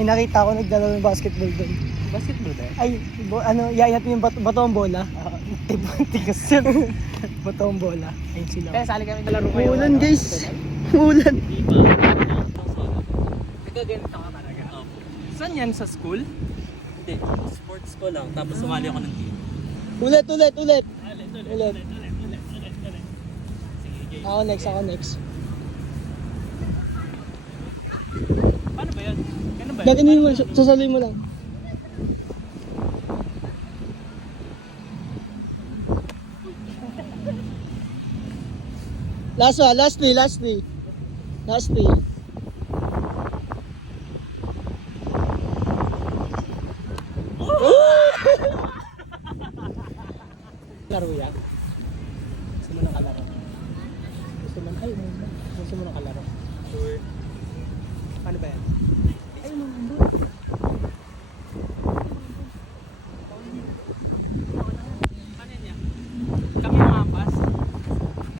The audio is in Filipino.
May nakita ko nagdala ng basketball doon. Basketball ba? Ay, iayat mo yung bato ang bola. Tigas yun. Bato ang bola. Ayun sila. Kaya sali kami nalaro kayo. Ulan guys. Ulan. Nagaganito ka talaga. Saan yan? Sa school? Hindi, sports ko lang. Tapos sumali ako ng team. Ulit. Ulit. Ako next. Paano ba yan? Ganun ba yan? Gagawin mo, sasali mo lang. Lastly. Laro yan? Gusto mo nang kalaro? Gusto mo nang kalaro? Sure. Paano ba yan? Paano yan? Kami